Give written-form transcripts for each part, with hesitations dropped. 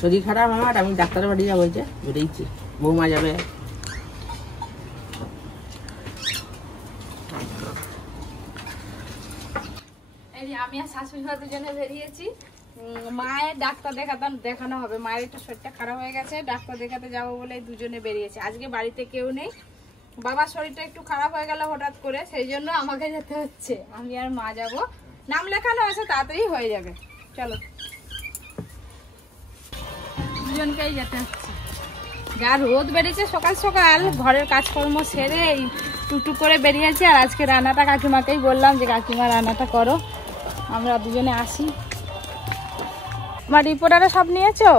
শরীর খারাপ আমার, আমি ডাক্তারের বাড়ি যাবো, হয়েছে বেরিয়েছি, বৌমা যাবে। এই যে আমি আর শাশুড়ি মা দুজনে বেরিয়েছি, মায়ের ডাক্তার দেখানো হবে। মায়ের একটু শরীরটা খারাপ হয়ে গেছে, ডাক্তার দেখাতে যাবো বলে দুজনে বেরিয়েছে। আজকে বাড়িতে কেউ নেই, বাবার শরীরটা একটু খারাপ হয়ে গেল হঠাৎ করে, সেই জন্য আমাকে যেতে হচ্ছে। আমি আর মা যাব, নাম লেখানো আছে, তাড়াতাড়ি হয়ে যাবে। চলো, দুজনকেই যেতে হচ্ছে। যা রোদ বেরিয়েছে সকাল সকাল, ঘরের কাজকর্ম সেরে এই টুকটুক করে বেরিয়েছি। আর আজকে রান্নাটা কাকিমাকেই বললাম যে কাকিমা রান্নাটা করো, আমরা দুজনে আসি। আমার রিপোর্টারে সব নিয়েছো?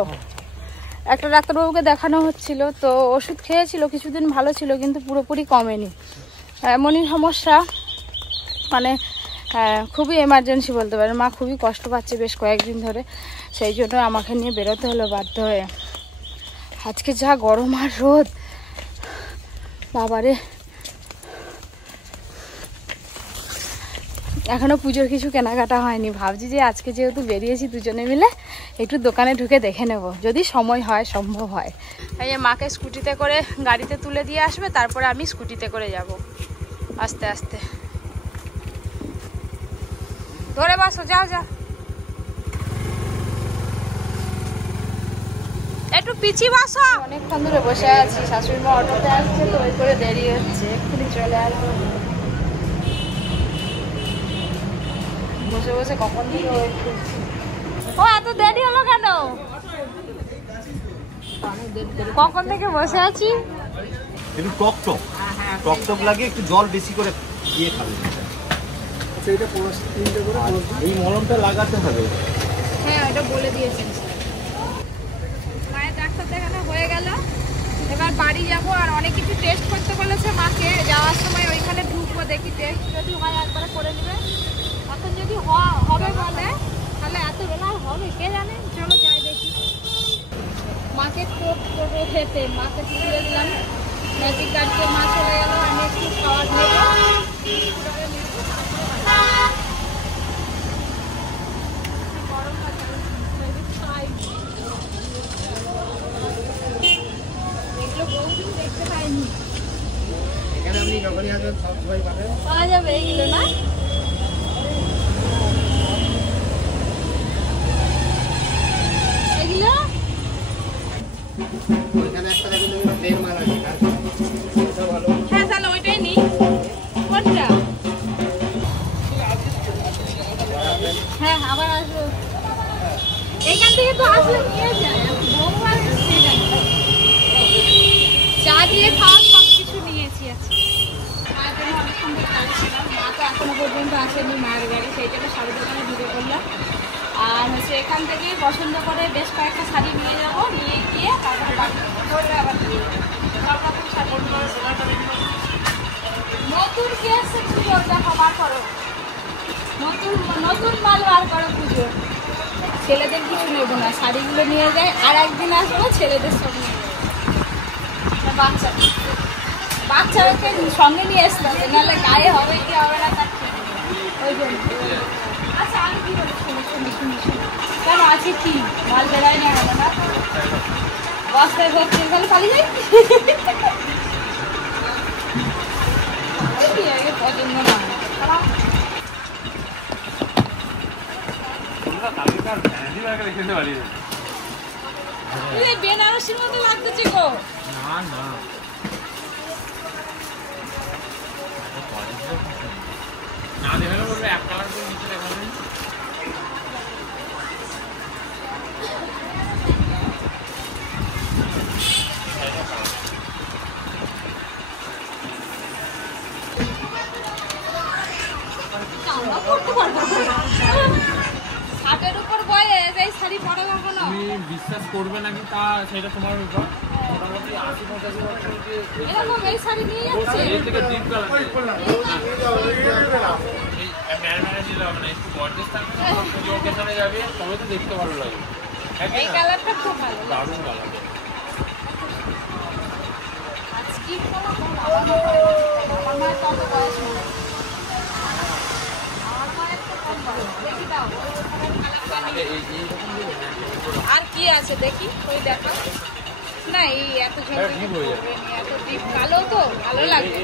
একটা ডাক্তারবাবুকে দেখানো হচ্ছিল, তো ওষুধ খেয়েছিল, কিছুদিন ভালো ছিল, কিন্তু পুরোপুরি কমেনি। এমনই সমস্যা, মানে খুবই এমার্জেন্সি বলতে পারেন। মা খুবই কষ্ট পাচ্ছে বেশ কয়েকদিন ধরে, সেই জন্য আমাকে নিয়ে বেরোতে হলো বাধ্য হয়ে। আজকে যা গরম আর রোদ, বাবারে। এখনো পুজোর কিছু কেনাকাটা হয়নি, ভাবছি যে আজকে যেহেতু বেরিয়েছি দুজনে মিলে একটু দোকানে ঢুকে দেখে নেব, যদি সময় হয়, সম্ভব হয়। এই যে মাকে স্কুটিতে করে গাড়িতে তুলে দিয়ে আসবে, তারপরে আমি স্কুটিতে করে যাব আস্তে আস্তে। ধরে বসো, যাও যাও, একটু পিছিয়ে বসো। অনেকক্ষণ ধরে বসে আছি, শাশুড়ি মা অটোতে আসছে, তো ওই করে দেরি হচ্ছে, এক্ষুনি চলে আসবো। বসে বসে কখন থেকে ওয়েট করছি। ও এত দেরি হলো কেন? কখন থেকে বসে আছি। একটু টক টক লাগে, একটু জল বেশি করে দিয়ে খাবে। এই মলমটা লাগাতে হবে। হ্যাঁ, এটা বলে দিয়েছেন। মায়ের ডাক্তার দেখানো হয়ে গেল, এবার বাড়ি যাব। আর অনেক কিছু টেস্ট করতে বলেছে মাকে, যাওয়ার সময় ওইখানে ঢুকবো, দেখি টেস্ট যদি হয় একবারে করে নেবে। এখন যদি হবে বলে, তাহলে এত বেলা হবে কে জানে। চলো যাই দেখি। মাকে টোটো খেতে, মাকে তুলে দিলাম ম্যাজিক গাড়িতে, মা চলে গেল। আমি একটু খাওয়ার নেব। দেখতে পাইনি, পাওয়া যাবে এইগুলো না? এগুলো হ্যাঁ, তাহলে ওইটাই নিই। কোনটা? হ্যাঁ, আবার আসবো। এখান থেকে তো আসলে নিয়ে যায়, চা দিয়ে খাওয়া সব কিছু নিয়েছি। আছে মায়ের জন্য অনেক সুন্দর চাইছিলাম, মা তো এখনো পর্যন্ত আসেনি মায়ের গাড়ি, সেই জন্য শাড়ি দোকানে ঢুকে পড়লাম। আর হচ্ছে এখান থেকে পছন্দ করে বেশ কয়েকটা শাড়ি নিয়ে যাবো, নিয়ে গিয়ে তারপরে বাকি আবার সব রকম শাড়ি। নতুন কি এসছে পুজো, দেখো বার করো, নতুন মাল বার করো পুজো। ছেলেদের কিছু নেবো না, শাড়িগুলো নিয়ে যায়। আর একদিন আসবো, ছেলেদের সব নিয়ে যাবো। বাচ্চাকে সঙ্গে নিয়ে আসতে হবে, নাহলে গায়ে হবে কি হবে না তার ঠিক নেই। ওই জন্য আচ্ছা, আমি কি বলি, শুনি কেন আছে কি মাল বেড়ায় না কেন না, বস্তায় ভর্তি গেলে পালিয়ে যাই। পছন্দ না বেনারসির মতো লাগতেছে গো। না দেখে বলবে এক কালার করে নিচে দেখাবেন। শার্টের উপর বয়েস এই শাড়ি পরে কখনো তুমি বিশ্বাস করবে নাকি তা সেটা তোমার ব্যাপার। মোটামুটি ৮০-৮৫ বছর এরকম এই শাড়ি নিয়ে যাচ্ছে, এর থেকে ডিপ কালার এই ম্যারম্যানে দিলে হবে না, একটু গর্জিয়াস থাকবে, পুজো অকেশনে যাবে তবে তো দেখতে ভালো লাগবে। এই কালারটা খুব ভালো, দারুণ কালার। আজকে আমার মায়ের কত বয়স না, আর কি কি আছে দেখি, ওই দেখা না, এই এত ঝলঝলে এত ডিপ কালো তো ভালো লাগবে।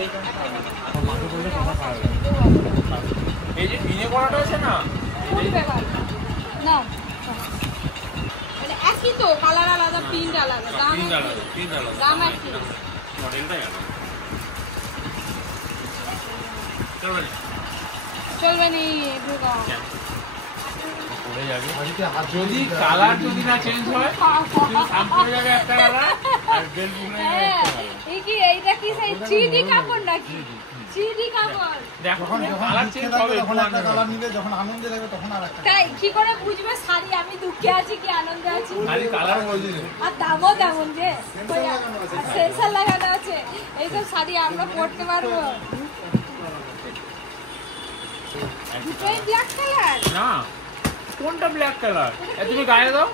এই যে মিনে করাটা আছে না, না মানে একই তো, কালার আলাদা, প্রিন্ট আলাদা, দাম একই। মডেলটাই আলাদা। চলবে নি যদি কালার যদি না চেঞ্জ হয় পড়ে যাবে একটা কালার আর বেল বুনে এই কি এইটা কি সেই 3D কাপড় নাকি? 3D কাপড় দেখো কালার চেঞ্জ হবে যখন একটা কালার নিবে, যখন আনন্দে লাগবে তখন আরেকটা। তাই কি করে বুঝবে শাড়ি আমি দুঃখে আছি কি আনন্দে আছি? খালি কালার বলছি আর দামও তেমন যে সেন্সর লাগানো আছে, এইসব শাড়ি আমরা পরতে পারবো? দুটোই ব্ল্যাক কালার না, কোনটা ব্ল্যাক কালার? তুমি গায়ে দাও,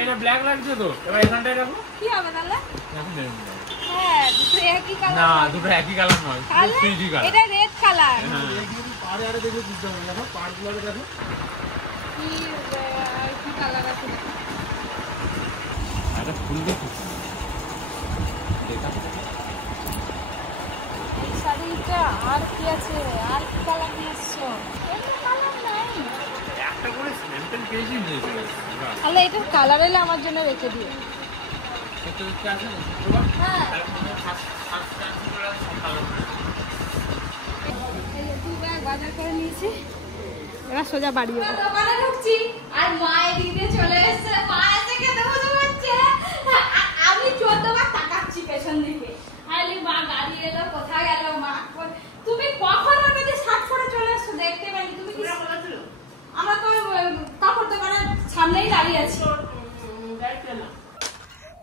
এটা ব্ল্যাক লাগছে তো, এবার এখানটায় রাখো। কি হবে তাহলে? এখন দেখুন হ্যাঁ দুটো একই কালার না, দুটো একই কালার নয়, থ্রি কালার। এটা রেড কালার। পাড়ে আরে দেখে বুঝতে হবে, দেখো পাড়গুলো দেখো কি কালার আছে? এটা ফুল দেখো, দেখা এই শাড়িটা আর কি আছে? আর কি কালার নিয়েছো? এটা কালার নাই। একটা করে স্যাম্পল পেজই নিয়েছে। তাহলে এটা কালার এলে আমার জন্য রেখে দিও। এটা হচ্ছে আছে না, হ্যাঁ বাজার করে নিয়েছি, এবার সোজা বাড়ি যাবো। দোকানে ঢুকছি আর মা এদিক দিয়ে চলে এসেছে, মা এসে খেতে বসে পড়ছে, আমি 14 বার তাকাচ্ছি পেছন দিকে, আরে মা গাড়ি এলো, কোথায় গেল মা? তুমি কখন ওর মধ্যে শার্ট পরে চলে এসছো? দেখতে পাইনি। তুমি কি বলেছিল? আমরা তো কাপড় দোকানের সামনেই দাঁড়িয়ে আছি।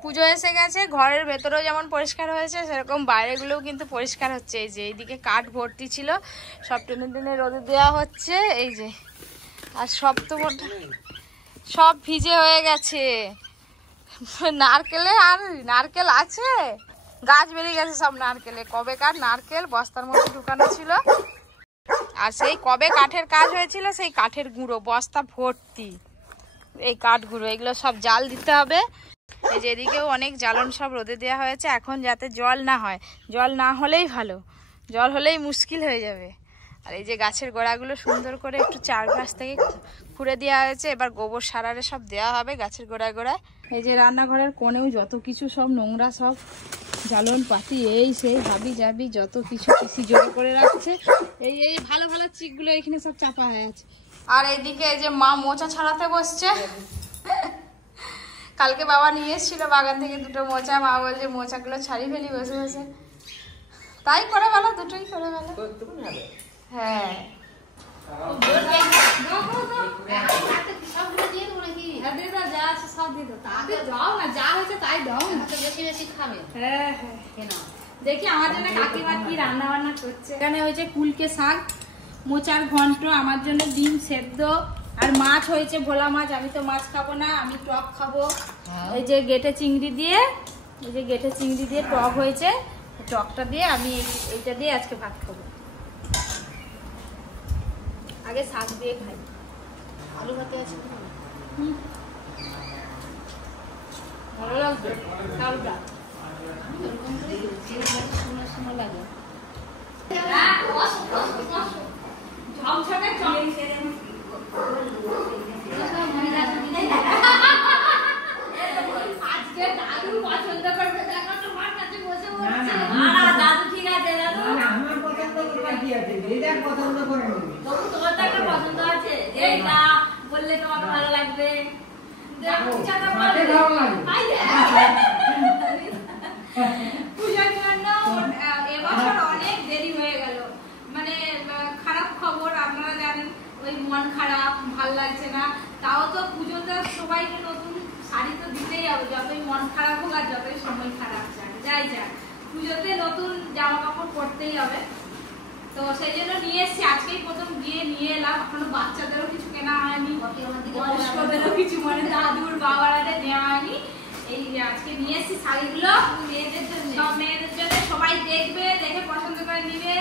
পুজো এসে গেছে, ঘরের ভেতরেও যেমন পরিষ্কার হয়েছে সেরকম বাইরেগুলোও কিন্তু পরিষ্কার হচ্ছে। এই যে এইদিকে কাঠ ভর্তি ছিল, সব টেনে টেনে রোদে দেওয়া হচ্ছে। এই যে আর সব তো সব ভিজে হয়ে গেছে। নারকেলে আর নারকেল আছে, গাছ বেরিয়ে গেছে সব নারকেলে। কবে কাঠ নারকেল বস্তার মধ্যে ঢুকানো ছিল, আর সেই কবে কাঠের কাজ হয়েছিল সেই কাঠের গুঁড়ো বস্তা ভর্তি। এই কাঠ গুঁড়ো এগুলো সব জাল দিতে হবে। এই যে এদিকেও অনেক জ্বালন সব রোদে দেওয়া হয়েছে, এখন যাতে জল না হয়, জল না হলেই ভালো, জল হলেই মুশকিল হয়ে যাবে। আর এই যে গাছের গোড়াগুলো সুন্দর করে একটু চারপাশ থেকে খুঁড়ে দেওয়া হয়েছে, এবার গোবর সারারে সব দেওয়া হবে গাছের গোড়ায় গোড়ায়। এই যে রান্নাঘরের কোণেও যত কিছু সব নোংরা, সব জ্বালন পাতি এই সেই হাবি জাবি যত কিছু পিসি জোরে করে রাখছে। এই এই ভালো ভালো চিকগুলো এখানে সব চাপা হয়ে আছে। আর এইদিকে এই যে মা মোচা ছাড়াতে বসছে। কালকে বাবা নিয়ে এসেছিল বাগান থেকে দুটো মোচা, মা বলছে মোচাগুলো ছাড়িয়ে ফেলি বসে বসে। তাই করে বেলা, দুটোই করে বেলা। হ্যাঁ দেখি আমার জন্য কাকিমা কি রান্না বান্না করছে। এখানে হয়েছে কুলকে শাক, মোচার ঘন্ট, আমার জন্য ডিম সেদ্ধ, আর মাছ হয়েছে ভোলা মাছ। আমি তো মাছ খাবো না, আমি টক খাবো। এই যে গেটে চিংড়ি দিয়ে, এই যে গেটে চিংড়ি দিয়ে টক হয়েছে, টকটা দিয়ে আমি এইটা দিয়ে আজকে ভাত খাবো। আগে শাক দিয়ে খাই। আলু ভাতে আছে, ভালো লাগবে চালটা। ঝমঝমে আজকে দাদু পছন্দ করবে, দেখো তোমার কাছে বসে বলছে। দাদু ঠিক আছে, দাদু আমার পছন্দ করবার কি আছে, যেটা পছন্দ করে নেবে। তবু তোমার তো একটা পছন্দ আছে, এইটা বললে তোমার ভালো লাগবে। দেখো ইচ্ছাটা বলবে ভালো লাগবে। পূজার জন্য এবছর অনেক দেরি হয়ে গেল, মানে খারাপ খবর আপনারা জানেন, ওই মন খারাপ, ভাল লাগছে না। তাও তো পুজোতে সবাইকে নতুন শাড়ি তো দিতেই হবে, যতই মন খারাপ হোক আর যতই সময় খারাপ যাক, যাই যাক, পুজোতে নতুন জামা কাপড় পরতেই হবে। তো সেই জন্য নিয়ে এসছি, আজকেই প্রথম গিয়ে নিয়ে এলাম। এখনো বাচ্চাদেরও কিছু কেনা হয়নি, বয়স্কদেরও কিছু মানে দাদুর বাবারাদের নেওয়া হয়নি। এই আজকে নিয়ে এসছি শাড়িগুলো মেয়েদের জন্য, সব মেয়েদের জন্য, সবাই দেখবে, দেখে পছন্দ করে নিবে।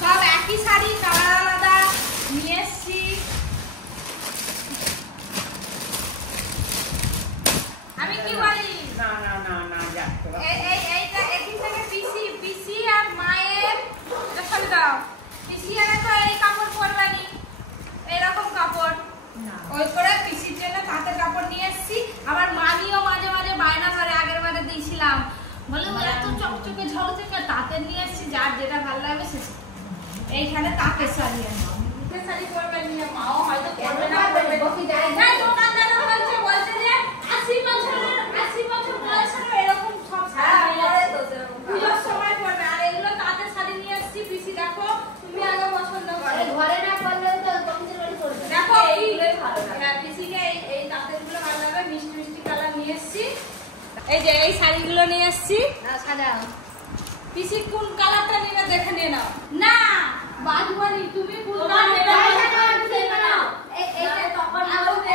সব একই শাড়ি, কালার আলাদা নিয়ে এসছি। দাও। পিসিয়ারে তো এই কাপড় পরবে নি, এরকম কাপড় ওই করে পিসির জন্য তাঁতের কাপড় নিয়ে এসেছি। আমার মামিও মাঝে মাঝে বায়না করে, আগের বারে দিয়েছিলাম, বলে এত চকচকে ঝলচকে তাঁতের নিয়ে এসেছি, যার যেটা ভালো লাগবে সে। এইখানে তাঁতের শাড়ি আছে, তাঁতের শাড়ি পরবে নিয়ে মাও হয়তো পরবে না, পরবে যাই দোকানদার বলছে যে 80 বছর বয়সের এরকম সব শাড়ি পুজোর সময় পরবে। আর এগুলো তাঁতের শাড়ি নিয়ে এসেছি। পিসি দেখো, তুমি আগে পছন্দ করো, ঘরে না করলে তো কমিটির বাড়ি করবে। দেখো এইগুলোই ভালো লাগে, পিসিকে এই তাঁতের গুলো ভালো লাগে। মিষ্টি মিষ্টি কালার নিয়ে এসেছি। এই যে এই শাড়িগুলো নিয়ে এসেছি, সাজাও। পিসি কোন কালারটা নিবে দেখে নিয়ে নাও। না বাজবানি, তুমি কোন কালারটা নাও। এইটা তখন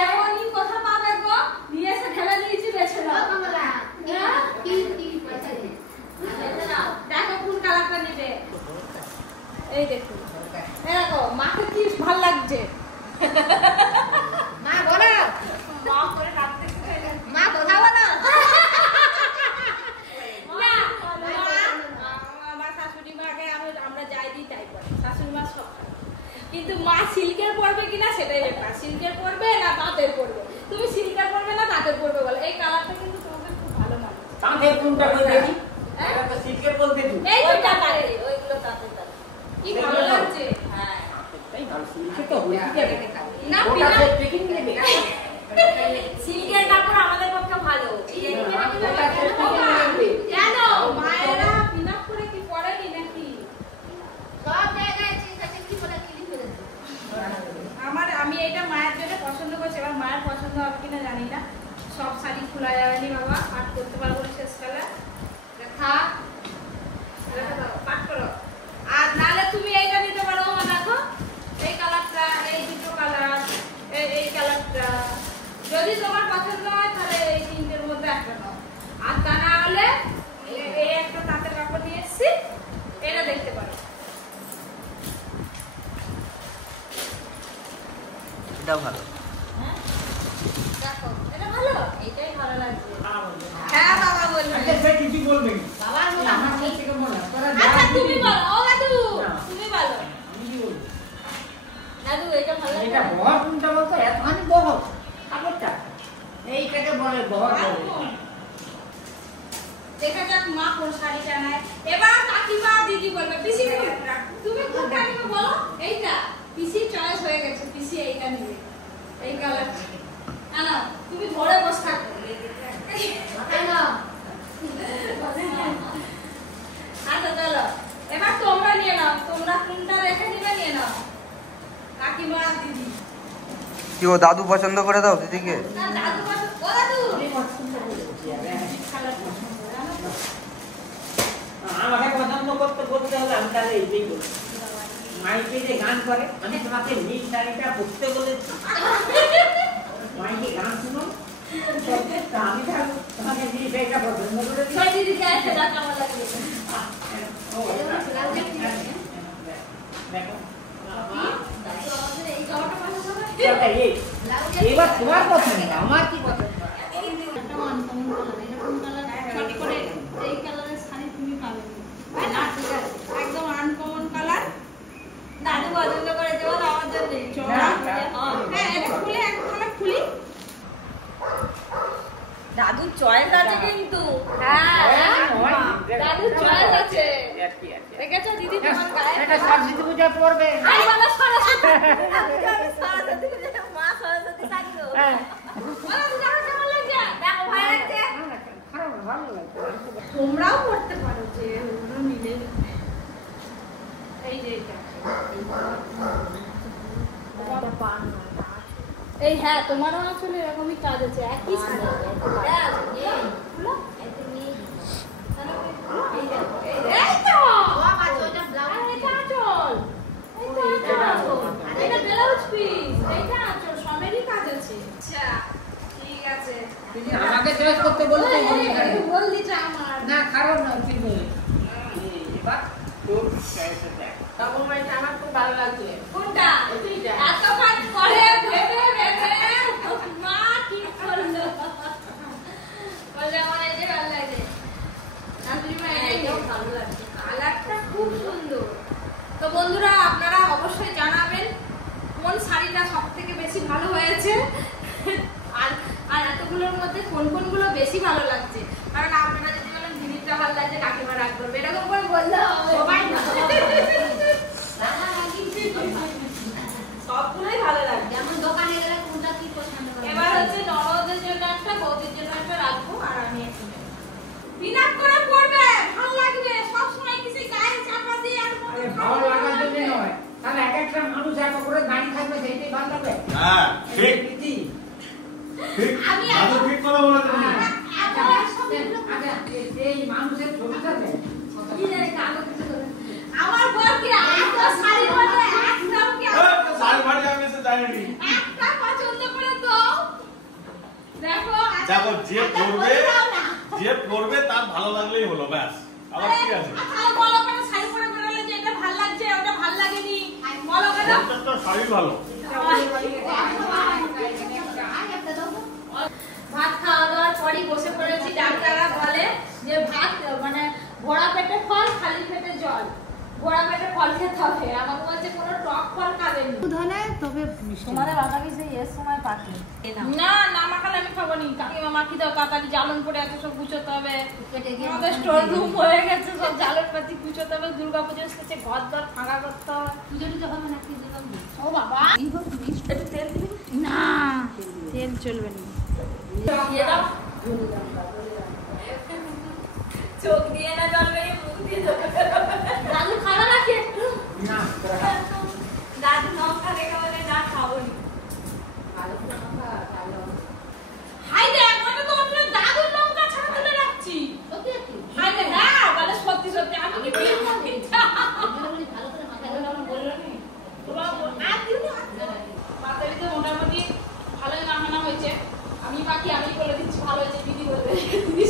এমনই কথা পাবে গো, নিয়ে এসে ঢেলে দিয়েছি, বেছে নাও। দেখো কোন কালারটা নিবে। এই দেখো, দেখো মাকে কি ভালো লাগছে। মা বলো, মা করে রাখতে মা কথা বলো। আমরা যাই দিই তাই পরে, শাশুড়ি মা সব। কিন্তু মা সিল্কের পরবে কিনা সেটাই ব্যাপার, সিল্কের পরবে না তাঁতের পরবে। তুমি সিল্কের পরবে না তাঁতের পরবে বলো। এই কালারটা কিন্তু তোমাকে খুব ভালো লাগে। তাঁতের কোনটা কই দেখি? এটা তো সিল্কের বলতে তুমি। এই দুটো কালার, ওইগুলো তাঁতের কালার। কি ভালো লাগছে। হ্যাঁ তাই ভালো, সিল্কে তো হয়ে যাবে না, ওটা সে টেকিং নেবে। সিল্কের কাপড় আমাদের পক্ষে ভালো। ওটা সে টেকিং নেবে। জানো মায়েরা পিনাপ করে কি পরেনি নাকি? সব জায়গায় কি বলে ক্লিপ করে দেয়। আমি এটা মায়ের জন্য পছন্দ করছি, এবার মায়ের পছন্দ হবে কিনা জানি না। সব শাড়ি খোলা যাবে না বাবা, পাট করতে পারবো না শেষকালে। দেখা পাট করো। আর নালে তুমি এইটা নিতে পারো। আমার দেখো এই কালারটা, এই দুটো কালার, এই কালারটা যদি তোমার পছন্দ হয় তাহলে এই তিনটের মধ্যে একটা নাও। আর তা না হলে এই একটা তাঁতের কাপড় নিয়ে এসেছি, এটা দেখতে পারো। এটাও ভালো। দেখো এটা ভালো, এইটাই ভালো লাগছে। হ্যাঁ বাবা বলবে। আচ্ছা সে কিছু বলবে না। বাবার মনে আমার হয় থেকে মনে হয়। আচ্ছা তুমি বলো, ও দাদু তুমি বলো। আমি কি বলবো? দাদু এটা ভালো লাগে। এটা বহর কোনটা বলতো? এতখানি বহর কাপড়টা, এইটাকে বলে বহর বলে। দেখা যাক মা কোন শাড়িটা নেয়। এবার কাকিমা দিদি বলবে। পিসি তুমি কোনটা নিবে বলো। এইটা পিসি চয়েস হয়ে গেছে, পিসি এইটা নিবে, এই কালার। আনো তুমি ধরে বসে থাকো। আনো আচ্ছা চলো, এবার তোমরা নিয়ে নাও। তোমরা কোনটা রেখে নিবে নিয়ে নাও, কাকিমা দিদি। কি ও দাদু পছন্দ করে দাও দিদিকে? না দাদু পছন্দ, ও দাদু আমাকে পছন্দ করতে হলে আমি তাহলে এইটাই বলবো। মাইকে যে গান করে, আমি তোমাকে নীল শাড়িটা পরতে বলেছি, মাইকে গান শুনো, আমি তোমাকে নীল শাড়িটা পছন্দ করেছি। ছয় দিদি গায়ে সেটা কেমন লাগে। দেখো এই জামাটা পছন্দ হবে। এবার তোমার পছন্দ, আমার কি পছন্দ? এই কালারের শাড়ি তুমি পাবে না, ঠিক আছে একদম আনকমন কালার। দাদু পছন্দ করে দেবো আমার জন্য। হ্যাঁ এটা খুলে একখানা খুলি। দাদুর চয়েস আছে কিন্তু। হ্যাঁ দাদুর চয়েস আছে, দেখেছো দিদি তোমার গায়ে। এটা সরস্বতী পূজা পড়বে। আই বলো সরস্বতী পূজা, মা সরস্বতী শাড়ি তো। বলো তোমার কেমন লাগছে? দেখো ভালো লাগছে। ভালো লাগছে। তোমরাও পড়তে পারো যে ওগুলো মিলে। এই যে এই হ্যাঁ তোমারও আসলে এরকমই কাজ আছে, একই শাড়ি। সবেরই কাজ আছে। আচ্ছা ঠিক আছে, আমাকে চয়েস করতে বলতে বল দিচ্ছে আমার না, কারণ না কি বলে এবার তোর চয়েসে দেখ। আমার খুব ভালো লাগছে। কোনটা এত কাজ করে ভেবে মা কি করলো বলে আমার এই যে ভালো লাগে। শাশুড়ি মা এটাও ভালো লাগছে, কালারটা খুব সুন্দর। তো আর আর এতগুলোর মধ্যে কোনগুলো বেশি ভালো লাগছে, কারণ আপনারা যদি বলেন দিদিরটা ভালো লাগছে কাকিমা রাগ করবে, এরকম করে বললে সবাই সবগুলোই ভালো লাগছে। যেমন দোকানে গেলে কোনটা কি পছন্দ করে। এবার হচ্ছে ননদের জন্য একটা, বৌদির জন্য একটা রাখবো, আর আমি একটা নেবো। বিনাক করে পড়বে, ভালো লাগবে, সব সময় কিছু গায়ে চাপা দিয়ে আর ভালো লাগার জন্য নয়, তাহলে এক একটা মানুষ এক করে দাঁড়িয়ে থাকবে, সেইটাই ভালো লাগবে। হ্যাঁ ঠিক ঠিক। আমি দাদু ঠিক কথা বলেছেন। এই মানুষের ছবি থাকে আমার বরকে একটা শাড়ি পরে একটাও কি সাড়ে বাড়ি আমি এসে যাইনি। একটা পছন্দ করে দাও। দেখো দেখো যে পড়বে তার ভালো লাগলেই হলো, ব্যাস। আবার কি আছে? তাহলে বলো কেন শাড়ি পরে বেরোলে যে এটা ভালো লাগছে ওটা ভালো লাগেনি, বলো কেন? ওটা তো শাড়ি ভালো। ভাত খাওয়া দাওয়ার পরই বসে পড়েছি। ডাক্তাররা বলে যে ভাত মানে ভরা পেটে ফল, খালি পেটে জল। ভরা পেটে ফল খেতে হবে, আমাকে বলছে কোনো টক ফল খাবেন তবে মিষ্টি তোমাদের বাবাকে সেই এর সময় পাকে না না মাখালে আমি খাবো নি। কাকিমা মাখি দাও, তাড়াতাড়ি জ্বালন পড়ে আছে, সব গুছোতে হবে। আমাদের স্টোর রুম হয়ে গেছে, সব জ্বালন পাতি গুছোতে হবে। দুর্গাপুজো এসেছে, ঘর দর ফাঁকা করতে হবে। পুজো টুজো হবে না, কি দিলাম ও বাবা একটু তেল দিবি না, তেল চলবে না। দিয়ে দাও, চোখ দিয়ে না জ্বলবে, মুখ দিয়ে জ্বলবে। দাদু খাবে নাকি একটু? না দাদু লঙ্কা রেখে বলে না খাবো নি। হাই দেখ, ওটা তো অন্য দাদুর লঙ্কা ছাড়া তুলে রাখছি। হাই দেখ, না বলে সত্যি সত্যি আমি কি বিয়ে করছি? ভালো করে মাথায় বললো নি আর দিও না। পাতালিতে মোটামুটি ভালোই রান্না হয়েছে। আমি বাকি আমি বলে দিচ্ছি ভালো হয়েছে, দিদি বলবে দিদি